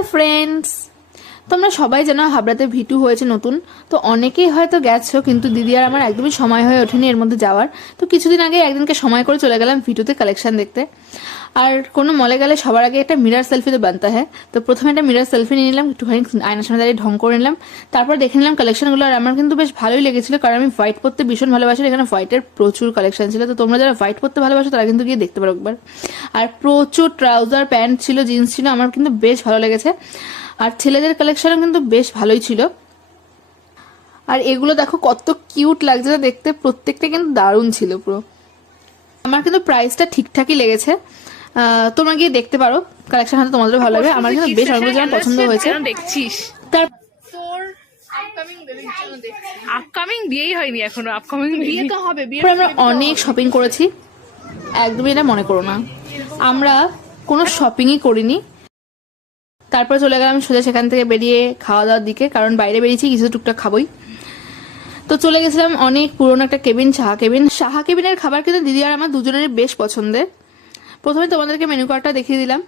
Hello friends, তোমরা সবাই জানো হাবড়াতে ভিটু হয়েছে নতুন। তো অনেকেই হয়তো গেছো, কিন্তু দিদি আর আমার একদমই সময় হয়ে ওঠেনি এর মধ্যে যাওয়ার। তো কিছুদিন আগে একদিনকে সময় করে চলে গেলাম ভিটুতে কালেকশন দেখতে। আর কোনো মলে গেলে সবার আগে একটা মিরার সেলফি তো বানতে হয়। তো প্রথমে একটা মিরার সেলফি নিয়ে নিলাম, একটুখানি আয়নার সামনে দাঁড়িয়ে ঢং করে নিলাম। তারপর দেখে নিলাম কালেকশনগুলো, আর আমার কিন্তু বেশ ভালোই লেগেছিল, কারণ আমি হোয়াইট পরতে ভীষণ ভালোবাসি। এখানে হোয়াইটের প্রচুর কালেকশন ছিল, তো তোমরা যারা হোয়াইট পরতে ভালোবাসো তারা কিন্তু গিয়ে দেখতে পারো একবার। আর প্রচুর ট্রাউজার, প্যান্ট ছিল, জিন্স ছিল, আমার কিন্তু বেশ ভালো লেগেছে। আর ছেলেদের কালেকশনও কিন্তু বেশ ভালোই ছিল। আর এগুলো দেখো কত কিউট লাগছে দেখতে, প্রত্যেকটা কিন্তু দারুণ ছিল পুরো। আমার কিন্তু প্রাইসটা ঠিকঠাকই লেগেছে, তোমরা গিয়ে দেখতে পারো, কালেকশন হয়তো তোমাদের ভালো লাগে। আমার কিন্তু বেশ অনেকগুলো যেমন পছন্দ হয়েছে। দেখছিস তোর আপকামিং বিয়েই হয়নি এখনো, আপকামিং বিয়ে তো হবে। আমরা অনেক শপিং করেছি, একদমই এটা মনে করো না আমরা কোনো শপিংই করিনি। তারপর চলে গেলাম সোজা সেখান থেকে বেরিয়ে খাওয়া দাওয়ার দিকে, কারণ বাইরে বেরিয়েছি কিছু টুকটাক খাবোই। তো চলে গেছিলাম অনেক পুরোনো একটা কেবিন, সাহা কেবিনের খাবার কিন্তু দিদি আর আমার দুজনেরই বেশ পছন্দের। প্রথমে তোমাদেরকে মেনু কার্ডটা দেখিয়ে দিলাম।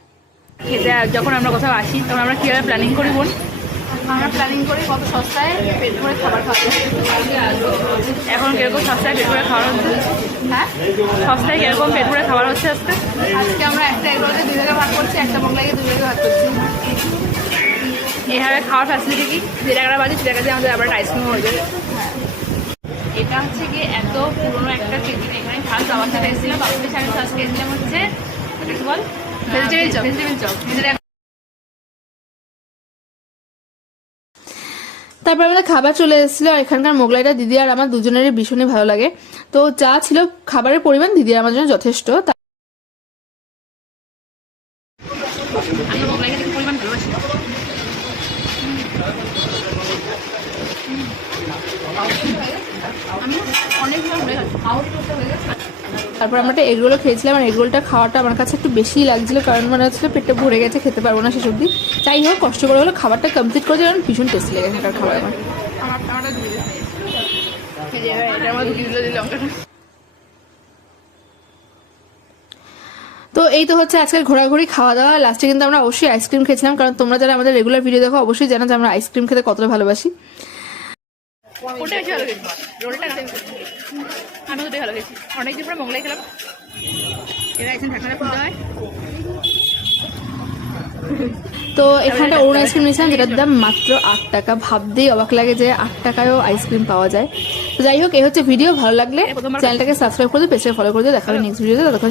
খেতে যখন আমরা কোথাও আসি তখন আমরা কিভাবে প্ল্যানিং করি বোন? আমরা প্ল্যানিং করি কত সস্তায় পেট ভরে খাবার খাবো। এখন কিরকম সস্তায় পেট ভরে খাওয়া হচ্ছে? হ্যাঁ, সস্তায় কিরকম পেট ভরে খাবার হচ্ছে আজকে? আজকে আমরা একটা এগরোলে 2 জায়গায় ভাগ করছি, একটা মোগলাইকে 2 জায়গায় ভাগ করছি। এভাবে খাওয়ার ফ্যাসিলিটি কি? যে টাকাটা বাজে সে টাকা দিয়ে আমাদের আবার আইসক্রিম হয়ে যাবে। এটা হচ্ছে গিয়ে এত পুরোনো একটা কেবিন, এখানে ফার্স্ট বাবার সাথে এসেছিলাম, বাবার সাথে ফার্স্ট খেয়েছিলাম হচ্ছে ওটা কি বল, ভেজিটেবল চপ। তারপর আমাদের খাবার চলে এসেছিল, আর এখানকার মোগলাইটা দিদি আর আমার দুজনেরই ভীষণই ভালো লাগে। তো যা ছিল খাবারের পরিমাণ দিদি আর আমার জন্য যথেষ্ট। আমি মোগলাইকে দেখে পরিমাণ ভালোবাসি। আমি অনেক ভালো তারপর আমরা একটা এগরোলও খেয়েছিলাম, আর এগরোলটা খাওয়াটা আমার কাছে একটু বেশিই লাগছিল, কারণ মনে হচ্ছিল পেটটা ভরে গেছে, খেতে পারবো না শেষ অব্দি। যাই হোক, কষ্ট করে হলো খাবারটা কমপ্লিট করেছি, কারণ ভীষণ টেস্টি লেগে থাকার খাবার আমার। তো এই তো হচ্ছে আজকের ঘোরাঘুরি খাওয়া দাওয়া। লাস্টে কিন্তু আমরা অবশ্যই আইসক্রিম খেয়েছিলাম, কারণ তোমরা যারা আমাদের রেগুলার ভিডিও দেখো অবশ্যই জানো যে আমরা আইসক্রিম খেতে কতটা ভালোবাসি। আমি দুটোই ভালো খেয়েছি, অনেকদিন পরে মোগলাই খেলাম। এরা একদিন ঢাকায় খুলতে হয়। তো এখানটা অরুণ আইসক্রিম নিয়েছিলাম, যেটার দাম মাত্র 8 টাকা। ভাবতেই অবাক লাগে যে 8 টাকায়ও আইসক্রিম পাওয়া যায়। তো যাই হোক, এই হচ্ছে ভিডিও। ভালো লাগলে চ্যানেলটাকে সাবস্ক্রাইব করে দিও, পেজটাকে ফলো করে দিও। দেখা হবে নেক্সট ভিডিওতে। ততক্ষণ